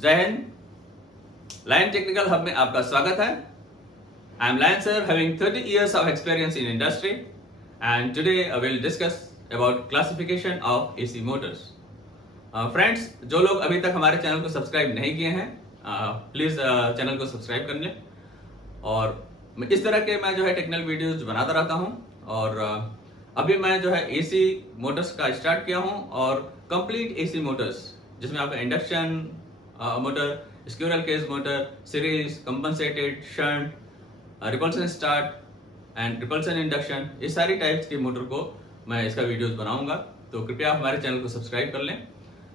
जय Hind. Lion technical hub में आपका स्वागत है। I am Lion sir, having 30 years of experience in industry, and today I will discuss about classification of AC motors. Friends, जो लोग अभी तक हमारे चैनल को सब्सक्राइब नहीं किए हैं, प्लीज चैनल को सब्सक्राइब कर लें। और इस तरह के मैं जो है टेक्निकल वीडियोज बनाता रहता हूं। और अभी मैं जो है एसी मोटर्स का स्टार्ट किया हूं, और कंप्लीट एसी मोटर्स जिसमें आपका induction motor, squirrel cage motor, series, compensated, shunt, repulsion start and repulsion induction, इस सारी टाइप्स के मोटर को मैं इसका वीडियोस बनाऊंगा। तो कृपया हमारे चैनल को सब्सक्राइब कर लें,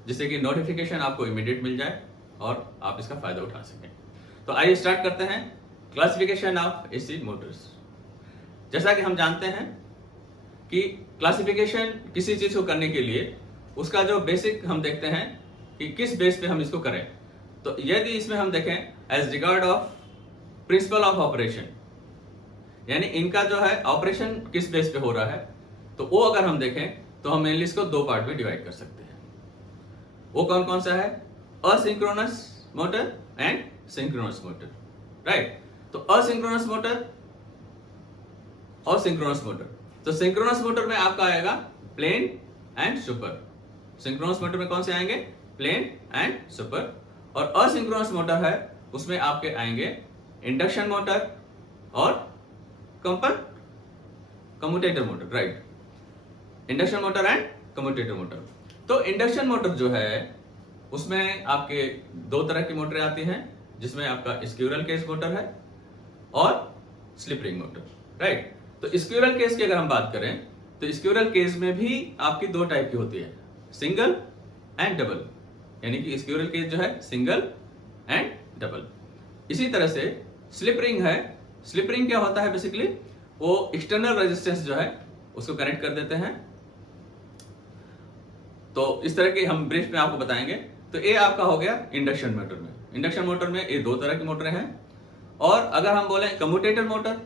जिससे कि नोटिफिकेशन आपको इमीडिएट मिल जाए और आप इसका फायदा उठा सकें। तो आइए स्टार्ट करते हैं क्लासिफिकेशन ऑफ एसी मोटर्स। जैसा कि हम जानते हैं कि क्लासिफिकेशन किसी चीज को करने के लिए उसका जो बेसिक हम देखते हैं कि किस बेस पे हम इसको करें। तो यदि इसमें हम देखें as regard of principle of operation, यानी इनका जो है ऑपरेशन किस बेस पे हो रहा है, तो वो अगर हम देखें तो हम मेनली इसको दो पार्ट में डिवाइड कर सकते हैं। वो कौन कौन सा है? Asynchronous motor and synchronous motor, right. तो असिंक्रोनस मोटर और सिंक्रोनस मोटर। तो सिंक्रोनस मोटर में आपका आएगा plain and super. Synchronous motor में कौन से आएंगे? Plain and super. और असिंक्रोनस मोटर है, उसमें आपके आएंगे इंडक्शन मोटर और commutator motor, right. Induction motor and commutator motor. तो इंडक्शन मोटर जो है उसमें आपके दो तरह की मोटरें आती हैं, जिसमें आपका स्क्विरल केज मोटर है और स्लिप रिंग मोटर, राइट। तो स्क्विरल केज की अगर हम बात करें तो स्क्विरल केज में भी आपकी दो टाइप की होती है, सिंगल एंड डबल। यानी कि स्क्विरल केज जो है सिंगल एंड डबल। इसी तरह से स्लिप रिंग है। स्लिप रिंग क्या होता है? बेसिकली वो एक्सटर्नल रेजिस्टेंस जो है उसको कनेक्ट कर देते हैं। तो इस तरह के हम ब्रीफ में आपको बताएंगे। तो ये आपका हो गया इंडक्शन मोटर में। इंडक्शन मोटर में ये दो तरह की मोटरें हैं। और अगर हम बोले कम्यूटेटर मोटर,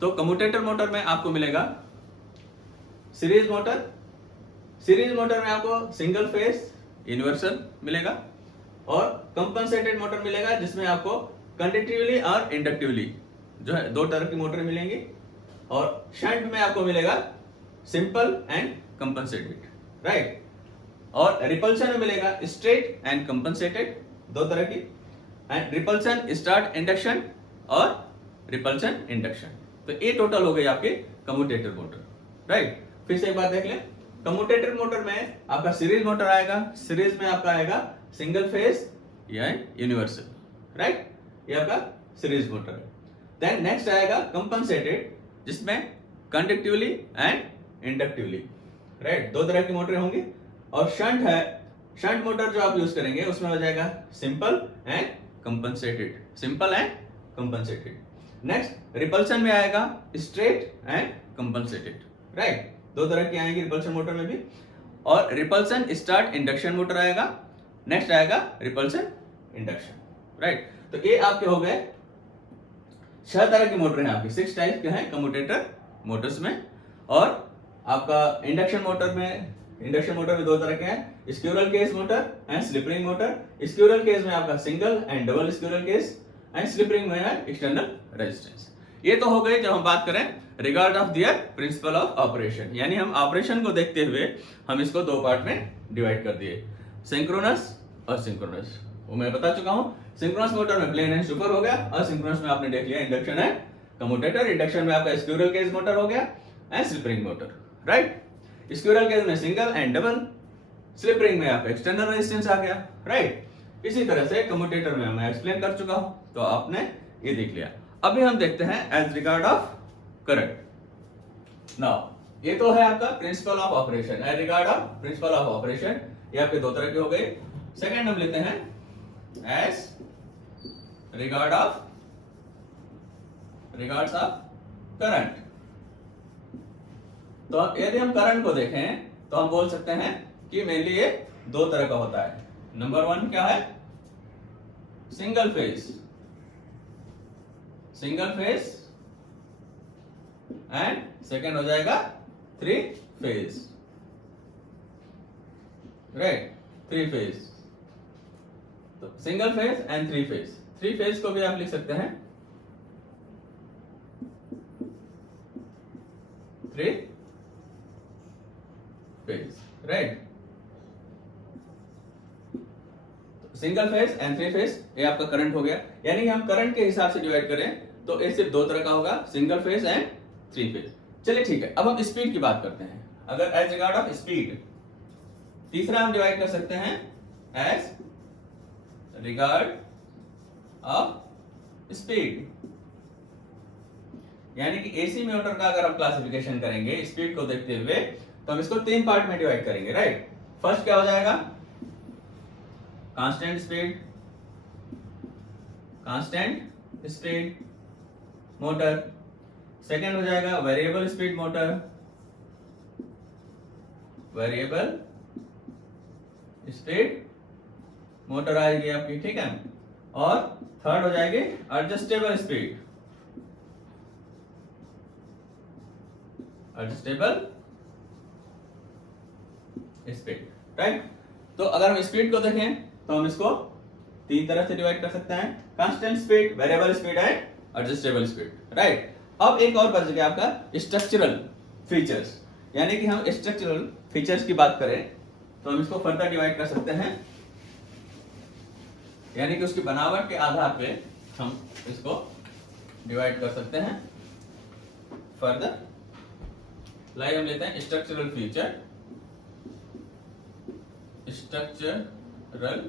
तो कम्यूटेटर मोटर में आपको मिलेगा सीरीज मोटर। सीरीज मोटर में आपको सिंगल फेज यूनिवर्सल मिलेगा, और कंपनसेटेड मोटर मिलेगा, जिसमें आपको कंडक्टिवली और इंडक्टिवली जो है दो तरह की मोटर मिलेंगी। और शंट में आपको मिलेगा सिंपल एंड कंपनसेटेड, राइट। और रिपल्सन में मिलेगा स्ट्रेट एंड कंपनसेटेड, दो तरह की। एंड रिपल्सन स्टार्ट इंडक्शन और रिपल्सन इंडक्शन। तो ये टोटल हो गई आपके कम्यूटेटर मोटर, राइट। फिर से एक बात देख लें। कम्यूटेटर मोटर में आपका सीरीज मोटर आएगा। सीरीज में आपका आएगा सिंगल फेज या यूनिवर्सल, राइट। ये आपका सीरीज मोटर है। देन नेक्स्ट आएगा कंपनसेटेड, जिसमें कंडक्टिवली एंड इंडक्टिवली, राइट, दो तरह की मोटरें होंगी। और शंट है। शंट मोटर जो आप यूज करेंगे उसमें हो जाएगा simple and compensated. Simple and compensated. Next repulsion में आएगा स्ट्रेट एंड कंपनसेटेड, राइट। दो तरह की आएंगी रिपल्सन मोटर में भी। और रिपल्सन स्टार्ट इंडक्शन मोटर आएगा। नेक्स्ट आएगा रिपल्सन इंडक्शन, राइट। तो ये आपके हो गए 6 तरह की मोटर हैं आपकी, 6 टाइप के हैं कम्यूटेटर मोटर्स में। और आपका इंडक्शन मोटर में दो तरह के हैं, squirrel cage motor and slip ring motor. Squirrel cage में आपका single and double squirrel cage, and slip ring में है एक्सटर्नल रेजिस्टेंस। ये तो हो गए जब हम बात करें regard of their principle of operation, यानी हम ऑपरेशन को देखते हुए हम इसको दो पार्ट में डिवाइड कर दिए, सिंक्रोनस और सिंक्रोनस। वो मैं बता चुका हूं। सिंक्रोनस मोटर में प्लेन एंड सुपर हो गया, और सिंक्रोनस में आपने देख लिया इंडक्शन एंड कम्यूटेटर। इंडक्शन में आपका स्क्विरल केज मोटर हो गया and slip ring motor, right. Squirrel cage में single and double, slip ring में आपका एक्सटर्नल रेजिस्टेंस आ गया, राइट। इसी तरह से कम्यूटेटर में मैं एक्सप्लेन कर चुका हूं, तो आपने ये देख लिया। अभी हम देखते हैं as regard of current. Now ये तो है आपका principle of operation. As regard of principle of operation, ये आपके दो तरह के हो गए। सेकंड हम लेते हैं एज रिगार्ड्स ऑफ करंट। तो यदि हम करंट को देखें तो हम बोल सकते हैं कि मेनली ये दो तरह का होता है। नंबर 1 क्या है? सिंगल फेज एंड सेकंड हो जाएगा 3 फेज, राइट। 3 फेज तो single phase and three phase, three phase को भी आप लिख सकते हैं three phase, right. Single phase and three phase ये आपका करंट हो गया, यानी हम करंट के हिसाब से डिवाइड करें तो ये सिर्फ दो तरह का होगा, single phase and three phase. चलिए ठीक है, अब हम स्पीड की बात करते हैं। अगर एज रिगार्ड ऑफ स्पीड, तीसरा हम डिवाइड कर सकते हैं एज रिगार्ड ऑफ स्पीड, यानी कि एसी मोटर का अगर हम क्लासिफिकेशन करेंगे स्पीड को देखते हुए तो हम इसको तीन पार्ट में डिवाइड करेंगे, राइट। फर्स्ट क्या हो जाएगा, कांस्टेंट स्पीड मोटर। सेकंड हो जाएगा variable speed motor, variable speed motor आएगी आपकी, ठीक है। और थर्ड हो जाएगी एडजस्टेबल स्पीड, राइट। तो अगर हम स्पीड को देखें तो हम इसको तीन तरह से डिवाइड कर सकते हैं, constant speed, variable speed and adjustable speed, right. अब एक और बच गया आपका स्ट्रक्चरल फीचर्स, यानी कि हम स्ट्रक्चरल फीचर्स की बात करें तो हम इसको फर्दर डिवाइड कर सकते हैं, यानी कि उसकी बनावट के आधार पे हम इसको डिवाइड कर सकते हैं फर्दर। लाइक हम लेते हैं स्ट्रक्चरल फीचर, स्ट्रक्चरल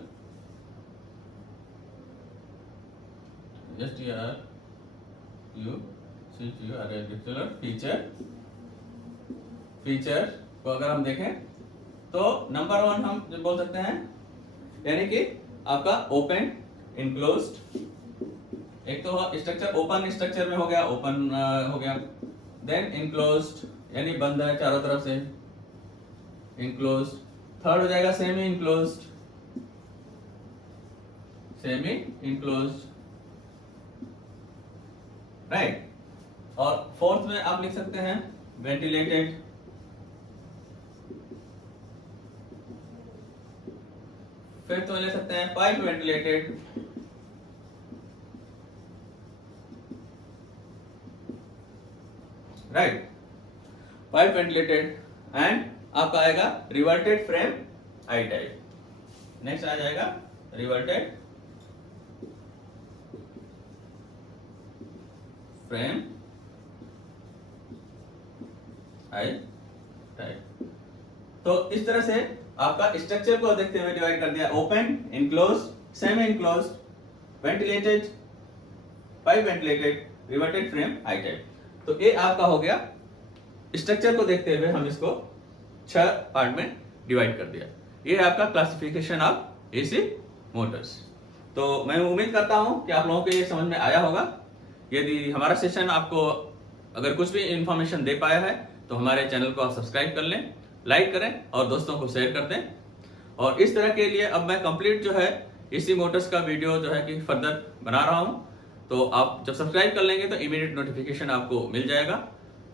फीचर को अगर हम देखें तो नंबर वन हम बोल सकते हैं, यानी कि आपका ओपन इनक्लोज्ड, एक तो स्ट्रक्चर ओपन स्ट्रक्चर में हो गया, ओपन हो गया। देन इनक्लोज्ड यानी बंद है चारों तरफ से, इनक्लोज्ड। थर्ड हो जाएगा सेमी इनक्लोज्ड, राइट। और फोर्थ में आप लिख सकते हैं वेंटिलेटेड, फिफ्थ में ले सकते हैं pipe ventilated, right, pipe ventilated. And आपका आएगा riveted frame I type. Next आ जाएगा रिवर्टेड फ्रेम आई टाइप। तो इस तरह से आपका स्ट्रक्चर को देखते हुए डिवाइड कर दिया, open, enclosed, semi enclosed, ventilated, pipe ventilated, reverted frame I type. तो ये आपका हो गया, स्ट्रक्चर को देखते हुए हम इसको 6 पार्ट में डिवाइड कर दिया। ये है आपका क्लासिफिकेशन ऑफ एसी मोटर्स। तो मैं उम्मीद करता हूं कि आप लोगों को ये समझ में आया होगा। यदि हमारा सेशन आपको अगर कुछ भी इंफॉर्मेशन दे पाया है तो हमारे चैनल को आप सब्सक्राइब कर लें, लाइक करें और दोस्तों को शेयर कर दें। और इस तरह के लिए अब मैं कंप्लीट जो है एसी मोटर्स का वीडियो जो है कि फर्दर बना रहा हूं, तो आप जब सब्सक्राइब कर लेंगे तो इमीडिएट नोटिफिकेशन आपको मिल जाएगा,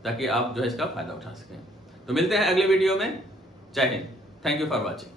ताकि आप जो है इसका फायदा उठा सकें। तो मिलते हैं अगले वीडियो में। जय Hind, thank you for watching.